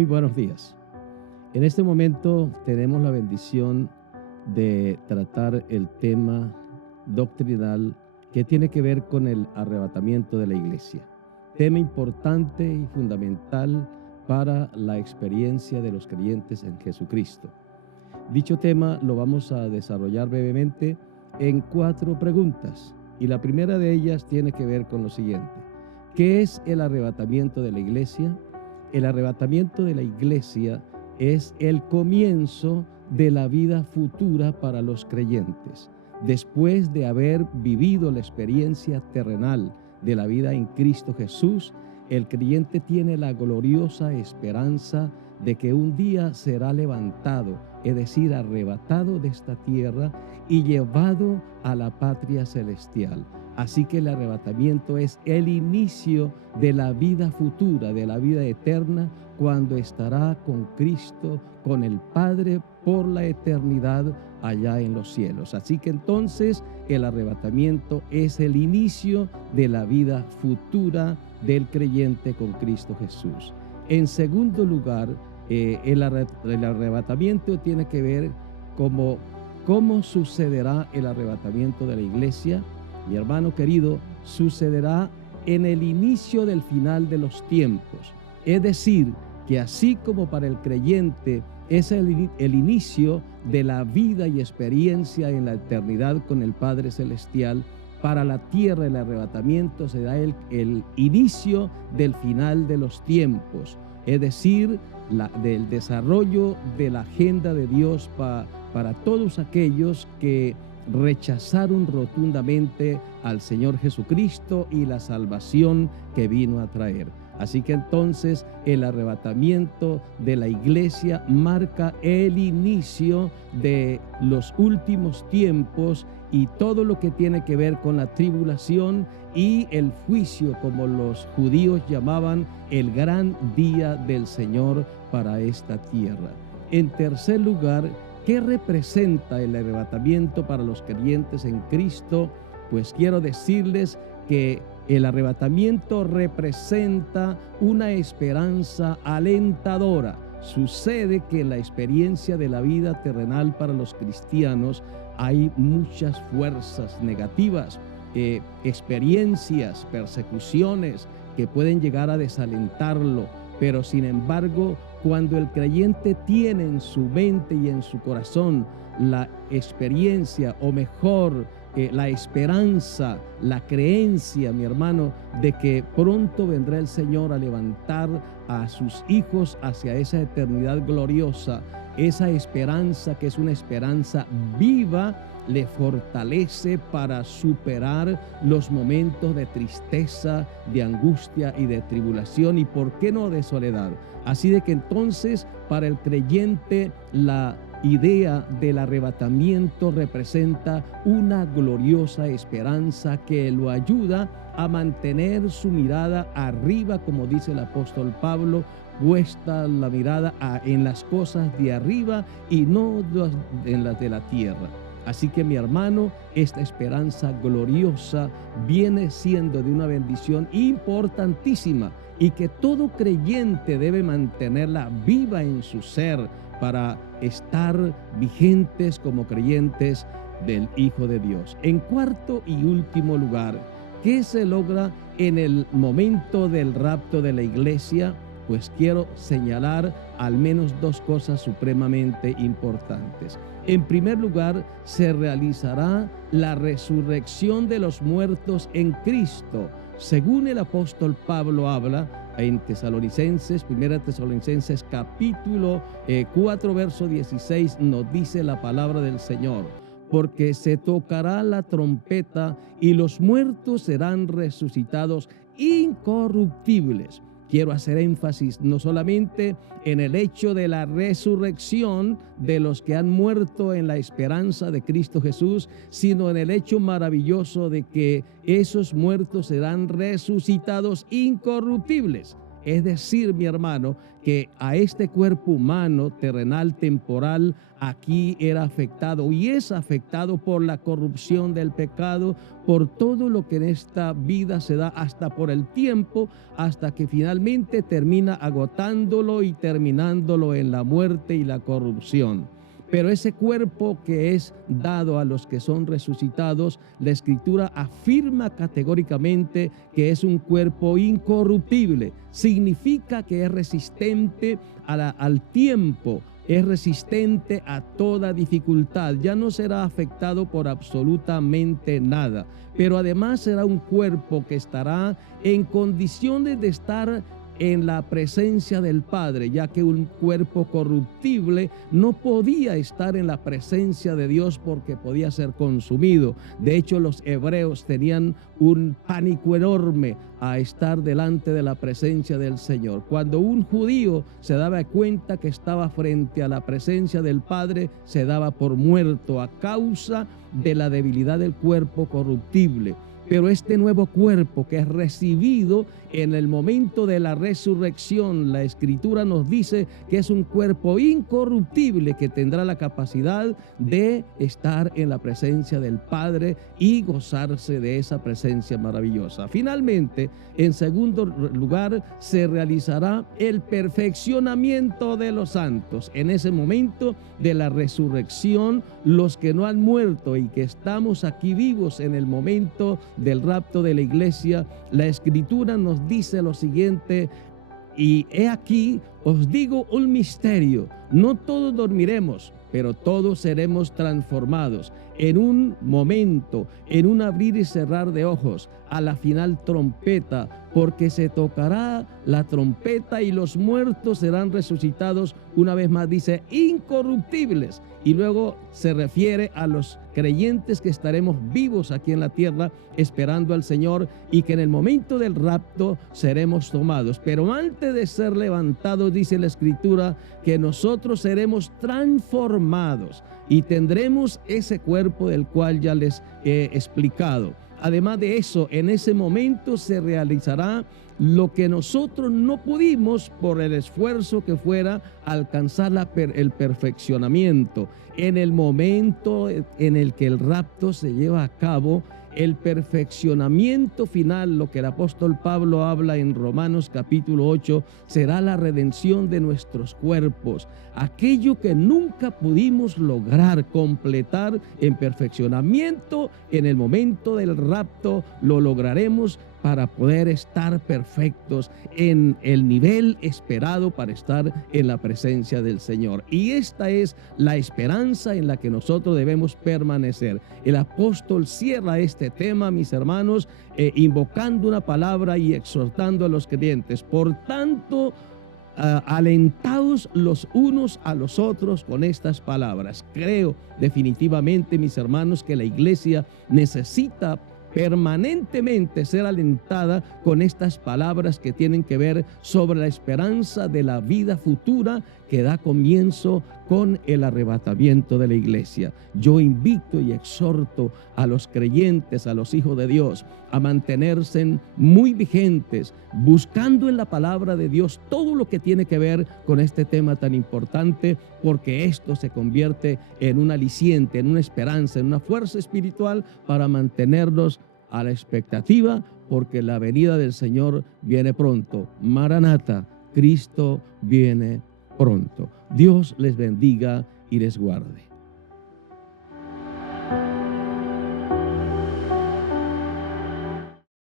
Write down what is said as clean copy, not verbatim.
Muy buenos días. En este momento tenemos la bendición de tratar el tema doctrinal que tiene que ver con el arrebatamiento de la iglesia. Tema importante y fundamental para la experiencia de los creyentes en Jesucristo. Dicho tema lo vamos a desarrollar brevemente en 4 preguntas. Y la primera de ellas tiene que ver con lo siguiente. ¿Qué es el arrebatamiento de la iglesia? El arrebatamiento de la iglesia es el comienzo de la vida futura para los creyentes. Después de haber vivido la experiencia terrenal de la vida en Cristo Jesús, el creyente tiene la gloriosa esperanza de que un día será levantado, es decir, arrebatado de esta tierra y llevado a la patria celestial. Así que el arrebatamiento es el inicio de la vida futura, de la vida eterna, cuando estará con Cristo, con el Padre, por la eternidad allá en los cielos. Así que entonces el arrebatamiento es el inicio de la vida futura del creyente con Cristo Jesús. En segundo lugar, el arrebatamiento tiene que ver cómo sucederá el arrebatamiento de la iglesia. Mi hermano querido, sucederá en el inicio del final de los tiempos. Es decir, que así como para el creyente es el inicio de la vida y experiencia en la eternidad con el Padre Celestial, para la tierra el arrebatamiento será el inicio del final de los tiempos. Es decir, del desarrollo de la agenda de Dios para todos aquellos que rechazaron rotundamente al Señor Jesucristo y la salvación que vino a traer. Así que entonces el arrebatamiento de la iglesia marca el inicio de los últimos tiempos y todo lo que tiene que ver con la tribulación y el juicio, como los judíos llamaban el gran día del Señor para esta tierra. En tercer lugar, ¿qué representa el arrebatamiento para los creyentes en Cristo? Pues quiero decirles que el arrebatamiento representa una esperanza alentadora. Sucede que en la experiencia de la vida terrenal para los cristianos hay muchas fuerzas negativas, experiencias, persecuciones que pueden llegar a desalentarlo. Pero sin embargo, cuando el creyente tiene en su mente y en su corazón la experiencia, o mejor, la esperanza, la creencia, mi hermano, de que pronto vendrá el Señor a levantar a sus hijos hacia esa eternidad gloriosa, esa esperanza que es una esperanza viva, le fortalece para superar los momentos de tristeza, de angustia y de tribulación, y por qué no de soledad. Así de que entonces para el creyente la idea del arrebatamiento representa una gloriosa esperanza que lo ayuda a mantener su mirada arriba, como dice el apóstol Pablo, puesta la mirada en las cosas de arriba y no en las de la tierra. Así que mi hermano, esta esperanza gloriosa viene siendo de una bendición importantísima y que todo creyente debe mantenerla viva en su ser para estar vigentes como creyentes del Hijo de Dios. En cuarto y último lugar, ¿qué se logra en el momento del rapto de la iglesia? Pues quiero señalar al menos 2 cosas supremamente importantes. En primer lugar, se realizará la resurrección de los muertos en Cristo. Según el apóstol Pablo habla en Tesalonicenses, 1 Tesalonicenses capítulo 4, verso 16, nos dice la palabra del Señor: porque se tocará la trompeta y los muertos serán resucitados incorruptibles. Quiero hacer énfasis no solamente en el hecho de la resurrección de los que han muerto en la esperanza de Cristo Jesús, sino en el hecho maravilloso de que esos muertos serán resucitados incorruptibles. Es decir, mi hermano, que a este cuerpo humano, terrenal, temporal, aquí era afectado y es afectado por la corrupción del pecado, por todo lo que en esta vida se da, hasta por el tiempo, hasta que finalmente termina agotándolo y terminándolo en la muerte y la corrupción. Pero ese cuerpo que es dado a los que son resucitados, la Escritura afirma categóricamente que es un cuerpo incorruptible. Significa que es resistente al tiempo, es resistente a toda dificultad. Ya no será afectado por absolutamente nada. Pero además será un cuerpo que estará en condiciones de estar en la presencia del Padre, ya que un cuerpo corruptible no podía estar en la presencia de Dios porque podía ser consumido. De hecho, los hebreos tenían un pánico enorme a estar delante de la presencia del Señor. Cuando un judío se daba cuenta que estaba frente a la presencia del Padre, se daba por muerto a causa de la debilidad del cuerpo corruptible. Pero este nuevo cuerpo que es recibido en el momento de la resurrección, la Escritura nos dice que es un cuerpo incorruptible que tendrá la capacidad de estar en la presencia del Padre y gozarse de esa presencia maravillosa. Finalmente, en segundo lugar, se realizará el perfeccionamiento de los santos. En ese momento de la resurrección, los que no han muerto y que estamos aquí vivos en el momento del rapto de la iglesia, la Escritura nos dice lo siguiente: y he aquí, os digo un misterio, no todos dormiremos, pero todos seremos transformados en un momento, en un abrir y cerrar de ojos, a la final trompeta, porque se tocará la trompeta y los muertos serán resucitados, una vez más dice, incorruptibles. Y luego se refiere a los creyentes que estaremos vivos aquí en la tierra esperando al Señor y que en el momento del rapto seremos tomados. Pero antes de ser levantados, dice la Escritura, que nosotros seremos transformados y tendremos ese cuerpo del cual ya les he explicado. Además de eso, en ese momento se realizará lo que nosotros no pudimos por el esfuerzo que fuera alcanzar el perfeccionamiento. En el momento en el que el rapto se lleva a cabo, el perfeccionamiento final, lo que el apóstol Pablo habla en Romanos capítulo 8, será la redención de nuestros cuerpos. Aquello que nunca pudimos lograr completar en perfeccionamiento, en el momento del rapto lo lograremos para poder estar perfectos en el nivel esperado para estar en la presencia del Señor. Y esta es la esperanza en la que nosotros debemos permanecer. El apóstol cierra este tema, mis hermanos, invocando una palabra y exhortando a los creyentes. Por tanto, alentados los unos a los otros con estas palabras. Creo definitivamente, mis hermanos, que la iglesia necesita permanentemente ser alentada con estas palabras que tienen que ver sobre la esperanza de la vida futura que da comienzo con el arrebatamiento de la iglesia. Yo invito y exhorto a los creyentes, a los hijos de Dios, a mantenerse muy vigentes, buscando en la palabra de Dios todo lo que tiene que ver con este tema tan importante, porque esto se convierte en un aliciente, en una esperanza, en una fuerza espiritual para mantenernos a la expectativa, porque la venida del Señor viene pronto. Maranata, Cristo viene pronto. Dios les bendiga y les guarde.